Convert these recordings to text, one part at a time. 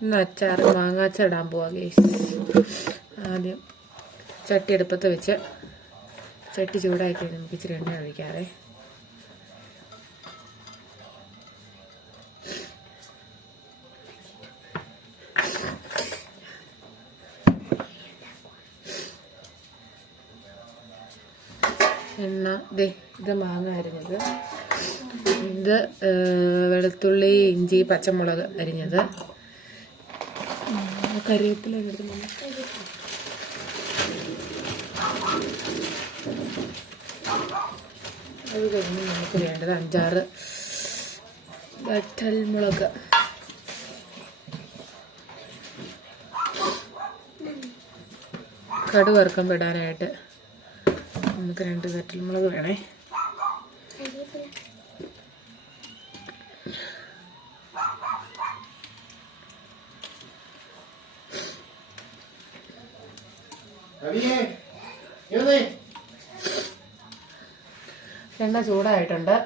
ഇന്ന് അച്ചാറ് മാങ്ങാച്ചാറിടാൻ പോവാ ഗൈസ്. ആദ്യം ചട്ടി അടുപ്പത്ത് വെച്ച് ചട്ടി ചൂടായി കഴിഞ്ഞ് നമുക്ക് ഇച്ചിരി എണ്ണ ഒഴിക്കാതെ. എണ്ണ ഇത് മാങ്ങ അരിഞ്ഞത്, ഇത് വെളുത്തുള്ളി, ഇഞ്ചി, പച്ചമുളക് അരിഞ്ഞത്, കറിവേപ്പില എടുക്കുന്നുണ്ട്. അത് കഴിഞ്ഞ് നമുക്ക് വേണ്ടത് 5-6 വറ്റൽമുളക്, കടുക് വറുക്കുമ്പോൾ ഇടാനായിട്ട് നമുക്ക് 2 വറ്റൽമുളക് വേണേ. എണ്ണ ചൂടായിട്ടുണ്ട്.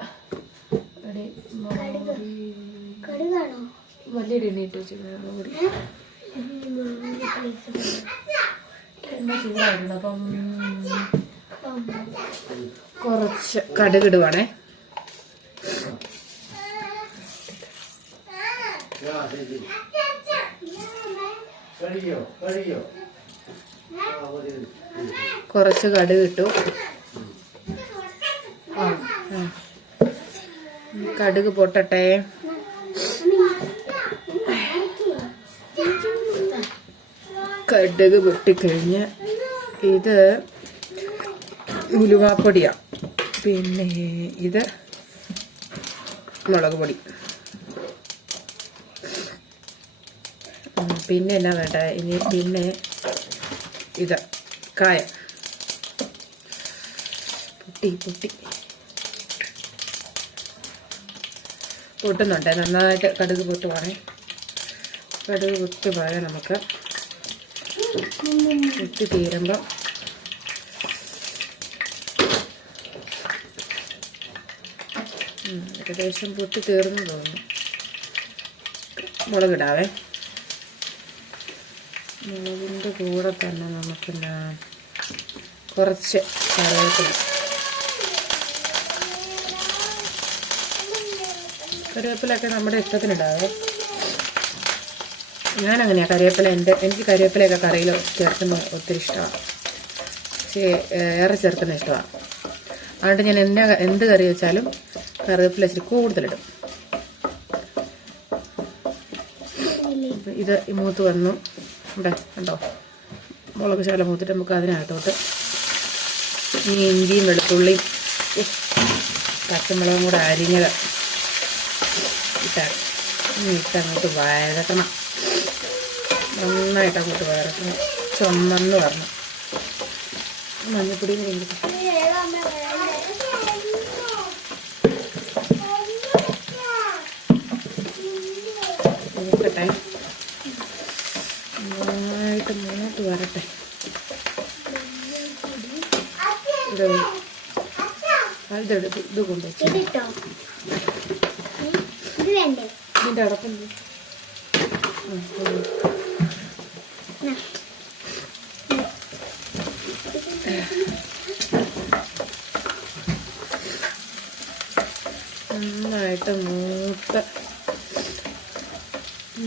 വലിയ എണ്ണയിട്ട് വെച്ചിട്ടുണ്ട്. എണ്ണ ചൂടായിട്ടുണ്ട്. അപ്പം കുറച്ച് കടുകിടുവാണേ. കുറച്ച് കടുക് ഇട്ടു. കടുക് പൊട്ടട്ടെ. കടുക് പൊട്ടിക്കഴിഞ്ഞ് ഇത് ഉലുവാപ്പൊടിയാണ്. പിന്നെ ഇത് മുളക് പൊടി. പിന്നെ എന്നാ വേണ്ട ഇനി? പിന്നെ ഇത് കായം പൊട്ടുന്നുണ്ട്. നന്നായിട്ട് കടുക് പൊട്ടുവാണേ. കടുക് പൊട്ടി പോയാൽ നമുക്ക് പൊട്ടി തീരുമ്പം ഏകദേശം പൊട്ടി തീർന്നു തോന്നുന്നു. മുളകിടാവേ. മുളകിൻ്റെ കൂടെ തന്നെ നമുക്ക് കുറച്ച് കറിവേപ്പിലൊക്കെ നമ്മുടെ ഇഷ്ടത്തിനിടാവേ. ഞാനങ്ങനെയാണ് കറിവേപ്പില. എനിക്ക് കറിവേപ്പിലയൊക്കെ കറിയിൽ ചേർക്കുന്ന ഒത്തിരി ഇഷ്ടമാണ്. പക്ഷേ ഏറെ ചേർക്കുന്ന ഇഷ്ടമാണ്. അതുകൊണ്ട് ഞാൻ എന്ത് കറി വെച്ചാലും കറിവേപ്പില ഇച്ചിരി കൂടുതലിടും. ഇത് മൂത്ത് വന്നു. ഇവിടെ കണ്ടോ, മുളക് ശകലം മൂത്തിട്ട് നമുക്ക് അതിനകത്തോട്ട് ഈ ഇഞ്ചിയും വെളുത്തുള്ളിയും പച്ചമുളകും കൂടെ അരിഞ്ഞത് ഇട്ടങ്ങോട്ട് വഴറ്റണം. നന്നായിട്ട് അങ്ങോട്ട് വഴറ്റണം. ചുമന്ന് വരണം. മഞ്ഞപ്പൊടി നോക്കട്ടെ. നന്നായിട്ട് മൂത്ത് വരട്ടെ. ഇത് കൊണ്ടുവച്ചു ഇതിൻ്റെ അടപ്പുണ്ട്.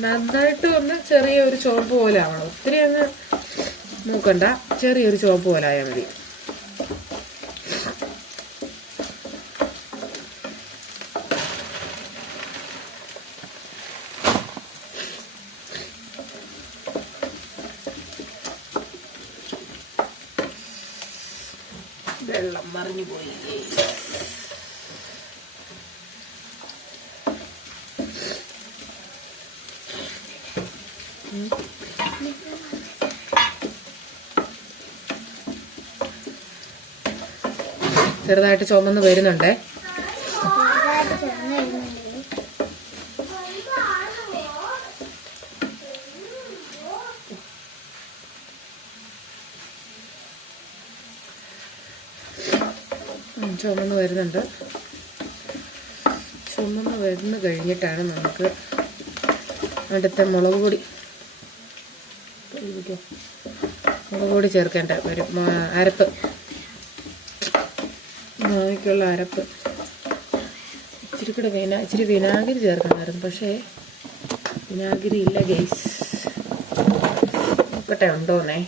നന്നായിട്ട് ഒന്ന് ചെറിയൊരു ചുവപ്പ് പോലെ ആവണം. ഒത്തിരി അങ്ങ് മൂക്കണ്ട, ചെറിയൊരു ചുവപ്പ് പോലെ ആയാൽ മതി. വെള്ളം മറിഞ്ഞു പോയി. ചെറുതായിട്ട് ചുമന്ന് വരുന്നുണ്ടേ. ചുമന്ന് വരുന്നുണ്ട്. ചുമന്ന് വരുന്നു കഴിഞ്ഞിട്ടാണ് നമുക്ക് അടുത്ത മുളക് പൊടി ചേർക്കേണ്ട വരും. അരപ്പ്, മാങ്ങയ്ക്കുള്ള അരപ്പ്. ഇച്ചിരി വിനാഗിരി ചേർക്കണമായിരുന്നു, പക്ഷേ വിനാഗിരി ഇല്ല ഗൈസ്. നോക്കട്ടെ ഉണ്ടോന്നേ.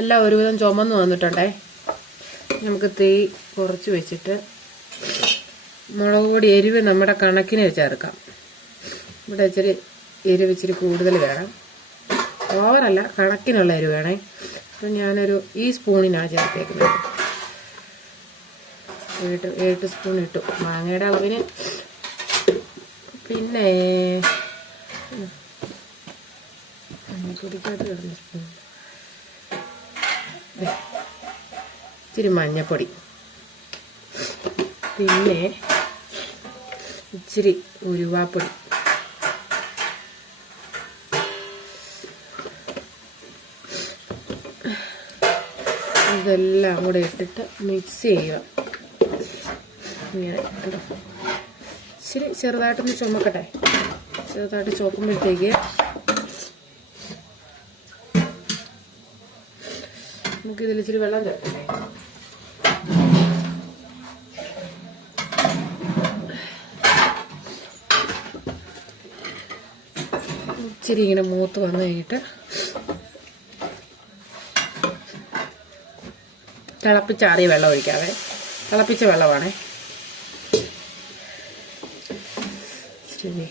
എല്ലാം ഒരുവിധം ചുമന്ന് വന്നിട്ടുണ്ടേ. നമുക്ക് തീ കുറച്ച് വെച്ചിട്ട് മുളക് പൊടി എരിവ് നമ്മുടെ കണക്കിന് ചേർക്കാം. ഇവിടെ ഇച്ചിരി എരിവ് ഇച്ചിരി കൂടുതൽ വേണം, ഓവറല്ല, കണക്കിനുള്ള എരിവ് വേണേ. അപ്പം ഞാനൊരു ഈ സ്പൂണിനാണ് ചേർത്തേക്കുന്നത്. 7 സ്പൂൺ ഇട്ടു മാങ്ങയുടെ അളവിന്. പിന്നെ പൊടിക്കകത്ത് കിടന്ന സ്പൂൺ ഇച്ചിരി മഞ്ഞപ്പൊടി, പിന്നെ ഇച്ചിരി ഉലുവാപ്പൊടി, ഇതെല്ലാം കൂടെ ഇട്ടിട്ട് മിക്സ് ചെയ്യുക. ഇങ്ങനെ ഇച്ചിരി ചെറുതായിട്ടൊന്ന് ചുമക്കട്ടെ. ചെറുതായിട്ട് ചുമക്കുമ്പോഴത്തേക്ക് നമുക്കിതിൽ ഇച്ചിരി വെള്ളം ചേർക്കട്ടെ. ഇച്ചിരി ഇങ്ങനെ മൂത്ത് വന്നു കഴിഞ്ഞിട്ട് തിളപ്പിച്ചാറിയ വെള്ളം ഒഴിക്കാവേ. തിളപ്പിച്ച വെള്ളമാണേ. ശരി,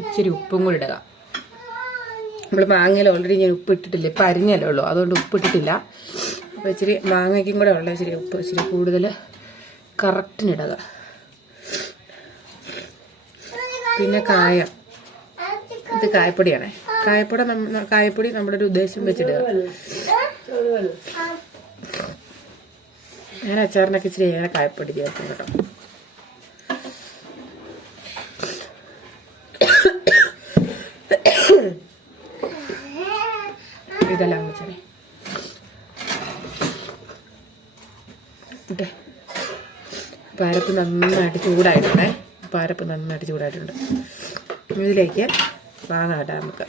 ഇച്ചിരി ഉപ്പും കൂടി ഇടുക. നമ്മൾ മാങ്ങയിൽ ഓൾറെഡി ഞാൻ ഉപ്പ് ഇട്ടിട്ടില്ല, ഇപ്പം അരിഞ്ഞല്ലേ ഉള്ളൂ, അതുകൊണ്ട് ഉപ്പിട്ടിട്ടില്ല. അപ്പോൾ ഇച്ചിരി മാങ്ങയ്ക്കും കൂടെ ഉള്ള ഇച്ചിരി ഉപ്പ് ഇച്ചിരി കൂടുതൽ കറക്റ്റിനിടുക. പിന്നെ കായം, ഇത് കായപ്പൊടിയാണേ. കായപ്പൊടി നമ്മുടെ ഒരു ഉദ്ദേശം വെച്ചിടുക. ഞാൻ അച്ചാറിനൊക്കെ ഇച്ചിരി ഏറെ കായപ്പൊടി ചേർക്കും കേട്ടോ. ഇതെല്ലാം വെച്ചേ പാരപ്പ് നന്നായിട്ട് ചൂടായിട്ടുണ്ടേ. പാരപ്പ് നന്നായിട്ട് ചൂടായിട്ടുണ്ട്. ഇതിലേക്ക് മാങ്ങ ഇടാം നമുക്ക്.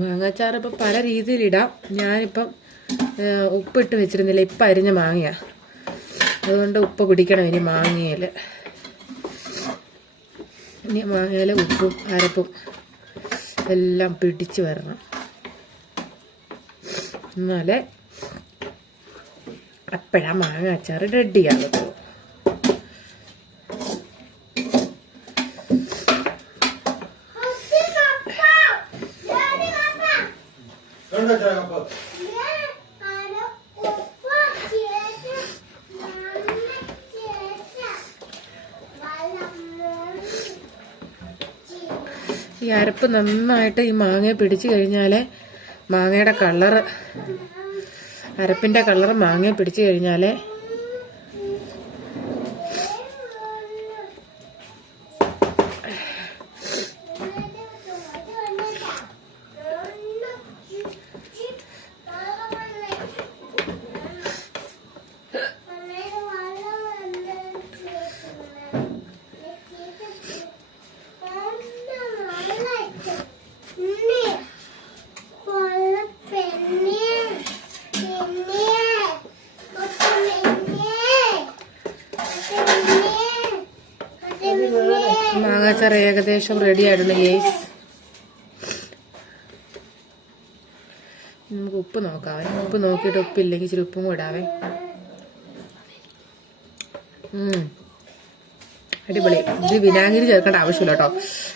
മാങ്ങാച്ചാർ ഇപ്പം പല രീതിയിലിടാം. ഞാനിപ്പം ഉപ്പിട്ട് വെച്ചിരുന്നില്ല, ഇപ്പം അരിഞ്ഞ മാങ്ങയാണ്, അതുകൊണ്ട് ഉപ്പ് പിടിക്കണം ഇനി മാങ്ങയിൽ. ഇനി മാങ്ങയിൽ ഉപ്പും അരപ്പും എല്ലാം പിടിച്ച് വരണം, എന്നാലേ അപ്പോഴാ മാങ്ങ അച്ചാർ റെഡിയാകത്തുള്ളൂ. ഈ അരപ്പ് നന്നായിട്ട് ഈ മാങ്ങയെ പിടിച്ചു കഴിഞ്ഞാലേ മാങ്ങയുടെ കളറ്, അരപ്പിൻ്റെ കളറ് മാങ്ങയെ പിടിച്ചു കഴിഞ്ഞാലേ മാങ്ങാച്ചാറ് ഏകദേശം റെഡി ആയിട്ടുണ്ട് ഗേസ്. നമുക്ക് ഉപ്പ് നോക്കാവേ. ഉപ്പ് നോക്കിയിട്ട് ഉപ്പില്ലെങ്കിൽ ഇച്ചിരി ഉപ്പും കൂടെ ഇടാവേ. അടിപൊളി. ഇത് വിനാഗിരി ചേർക്കേണ്ട ആവശ്യമില്ല കേട്ടോ,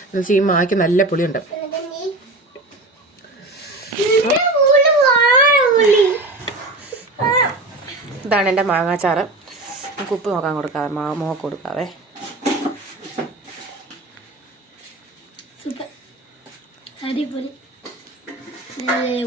എന്നുവെച്ചാൽ ഈ മാങ്ങയ്ക്ക് നല്ല പുളിയുണ്ട്. ഇതാണ് എൻ്റെ മാങ്ങാച്ചാറ്. നമുക്ക് ഉപ്പ് നോക്കാൻ കൊടുക്കാവേ, മോക്ക് കൊടുക്കാവേ. അടിപൊളി.